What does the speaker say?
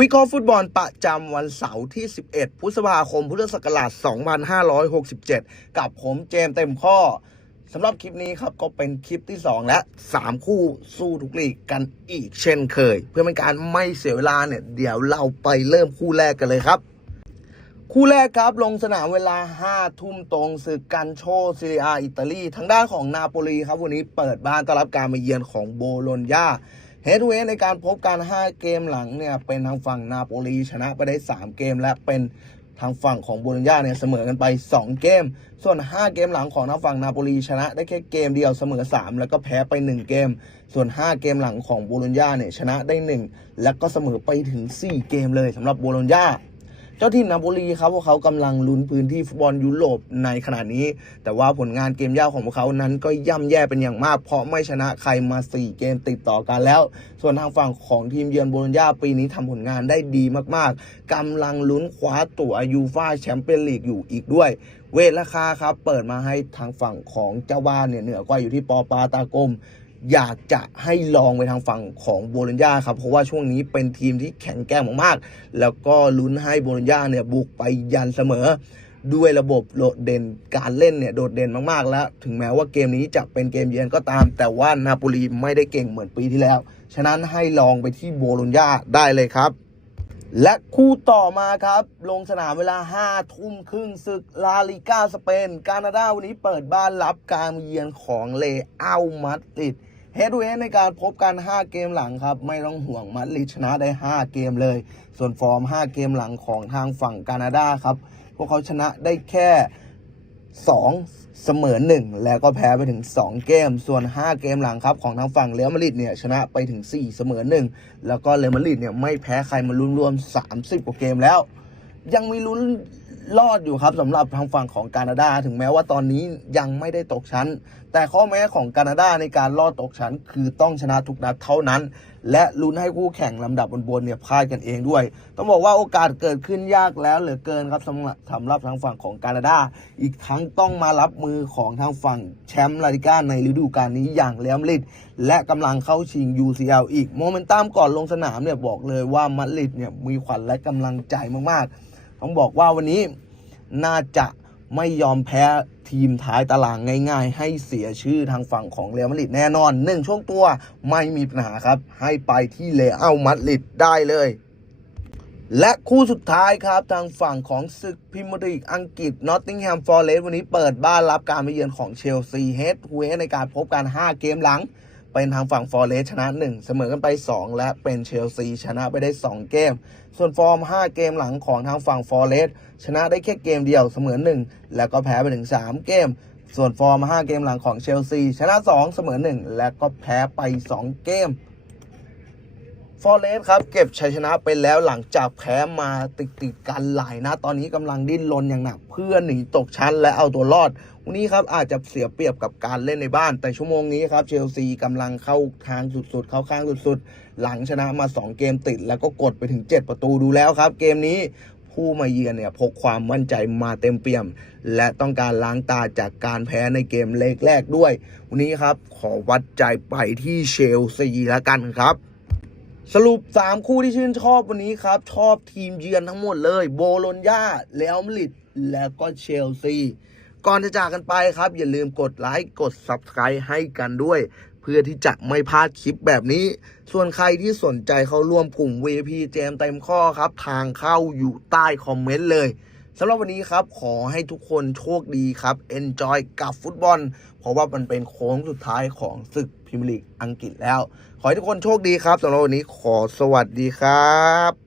วิเคราะห์ฟุตบอลประจำวันเสาร์ที่ 11 พฤษภาคม พุทธศักราช 2567 กับผมเจมส์เต็มข้อสำหรับคลิปนี้ครับก็เป็นคลิปที่ 2 และ 3 คู่สู้ทุกลีกกันอีกเช่นเคย เพื่อเป็นการไม่เสียเวลาเนี่ย เดี๋ยวเราไปเริ่มคู่แรกกันเลยครับ คู่แรกครับลงสนามเวลา 5 ทุ่มตรงศึกกันโชซีเรียอิตาลีทางด้านของนาโปลีครับ วันนี้เปิดบ้านต้อนรับการมาเยือนของโบโลญญา เฮดเวในการพบกัน5เกมหลังเนี่ยเป็นทางฝั่งนาโปลีชนะไปได้ 3 เกม และเป็นทางฝั่งของโบลญญาเนี่ยเสมอกันไป 2 เกม ส่วน 5 เกมหลังของทางฝั่งนาโปลีชนะได้แค่เกมเดียวเสมอ 3 แล้วก็แพ้ไป 1 เกม ส่วน 5 เกมหลังของโบลญญาเนี่ยชนะได้ 1 แล้วก็เสมอไปถึง 4 เกมเลยสำหรับโบลญญา เจ้าทีมนาโปลีครับพวกเขากำลังลุ้นพื้นที่ฟุตบอลยุโรปในขณะนี้ แต่ว่าผลงานเกมยาวของพวกเขานั้นก็ย่ำแย่เป็นอย่างมาก เพราะไม่ชนะใครมา 4 เกมติดต่อกันแล้ว ส่วนทางฝั่งของทีมเยือนโบโลญญาปีนี้ทำผลงานได้ดีมากๆกำลังลุ้นคว้าตั๋วยูฟ่าแชมเปี้ยนลีกอยู่อีกด้วย เวทราคาครับเปิดมาให้ทางฝั่งของเจ้าบ้านเนี่ยเหนือกว่าอยู่ที่ปอปาตากลม อยากจะให้ลองไปทางฝั่งของโบลญญาครับ เพราะว่าช่วงนี้เป็นทีมที่แข็งแกร่งมากๆ แล้วก็ลุ้นให้โบลญญาเนี่ยบุกไปยันเสมอ ด้วยระบบโดดเด่นการเล่นเนี่ยโดดเด่นมากๆ แล้ว ถึงแม้ว่าเกมนี้จะเป็นเกมเยือนก็ตาม แต่ว่านาโปลีไม่ได้เก่งเหมือนปีที่แล้ว ฉะนั้นให้ลองไปที่โบลญญาได้เลยครับและคู่ต่อมาครับ ลงสนามเวลา 5 ทุ่มครึ่งศึกลาลิก้าสเปนกานาดาวันนี้เปิดบ้านรับการเยือนของเลอัลมาดริด เฮดูเฮในการพบกัน 5 เกมหลังครับ ไม่ต้องห่วงมาดริชนะได้ 5 เกมเลย ส่วนฟอร์ม 5 เกมหลังของทางฝั่งกานาดาครับ พวกเขาชนะได้แค่ 2 เสมอ 1 แล้วก็แพ้ไปถึง 2 เกม ส่วน 5 เกมหลังครับ ของทางฝั่งเรอัลมาดริดเนี่ยชนะไปถึง 4 เสมอ 1 แล้วก็เรอัลมาดริดเนี่ยไม่แพ้ใครมารวมๆ30 กว่าเกมแล้ว ยังมีลุ้น รอดอยู่ครับสำหรับทางฝั่งของกานาดา ถึงแม้ว่าตอนนี้ยังไม่ได้ตกชั้น แต่ข้อแม้ของกานาดาในการรอดตกชั้น คือต้องชนะทุกนัดเท่านั้น และลุ้นให้คู่แข่งลำดับบนๆเนี่ยพลาดกันเองด้วย ต้องบอกว่าโอกาสเกิดขึ้นยากแล้วเหลือเกินครับสำหรับสำหรับทางฝั่งของกานาดา อีกทั้งต้องมารับมือของทางฝั่งแชมป์ลาลิก้าในฤดูกาลนี้อย่างเรอัลมาดริดและกำลังเข้าชิง UCL อีกโมเมนตัมก่อนลงสนามเนี่ยบอกเลยว่ามาดริดเนี่ยมีขวัญและกำลังใจมากๆ ต้องบอกว่าวันนี้น่าจะไม่ยอมแพ้ทีมท้ายตารางง่ายๆ ให้เสียชื่อทางฝั่งของเรอัลมาดริดแน่นอนหนึ่งช่วงตัวไม่มีปัญหาครับ ให้ไปที่เรอัลมาดริดได้เลย และคู่สุดท้ายครับทางฝั่งของศึกพรีเมียร์ลีกอังกฤษนอตติงแฮมฟอร์เรสต์วันนี้เปิดบ้านรับการมาเยือนของเชลซีเฮดทูเฮดในการพบกัน 5 เกมหลัง เป็นทางฝั่งฟอร์เรสชนะ 1 เสมอกันไป 2 และเป็นเชลซีชนะไปได้ 2 เกม ส่วนฟอร์ม 5 เกมหลังของทางฝั่งฟอร์เรสชนะได้แค่เกมเดียวเสมอ 1 แล้วก็แพ้ไปถึง 3 เกม ส่วนฟอร์ม 5 เกมหลังของเชลซีชนะ 2 เสมอ 1 และก็แพ้ไป 2 เกม ฟอร์เรสครับเก็บชัยชนะไปแล้วหลังจากแพ้มาติดติดกันหลายนะตอนนี้กำลังดิ้นรนอย่างหนัก เพื่อหนีตกชั้นและเอาตัวรอด วันนี้ครับอาจจะเสียเปรียบกับการเล่นในบ้าน แต่ชั่วโมงนี้ครับเชลซีกำลังเข้าทางสุดๆ เข้าข้างสุดๆ หลังชนะมา 2 เกมติด แล้วก็กดไปถึง 7 ประตูดูแล้วครับ เกมนี้ผู้มาเยือนเนี่ยพกความมั่นใจมาเต็มเปี่ยม และต้องการล้างตาจากการแพ้ในเกมเล็กแรกด้วย วันนี้ครับขอวัดใจไปที่เชลซีแล้วกันครับ สรุป 3 คู่ที่ชื่นชอบวันนี้ครับ ชอบทีมเยือนทั้งหมดเลย โบโลญญาเรอัลมาดริดแล้วก็เชลซี ก่อนจะจากกันไปครับ อย่าลืมกดไลค์กด Subscribe ให้กันด้วย เพื่อที่จะไม่พลาดคลิปแบบนี้ ส่วนใครที่สนใจเข้าร่วมกลุ่ม VP เจมเต็มข้อครับ ทางเข้าอยู่ใต้คอมเมนต์เลย สำหรับวันนี้ครับ ขอให้ทุกคนโชคดีครับ Enjoy กับฟุตบอล เพราะว่ามันเป็นโค้งสุดท้ายของศึกพรีเมียร์ลีกอังกฤษแล้ว ขอให้ทุกคนโชคดีครับสำหรับวันนี้ขอสวัสดีครับ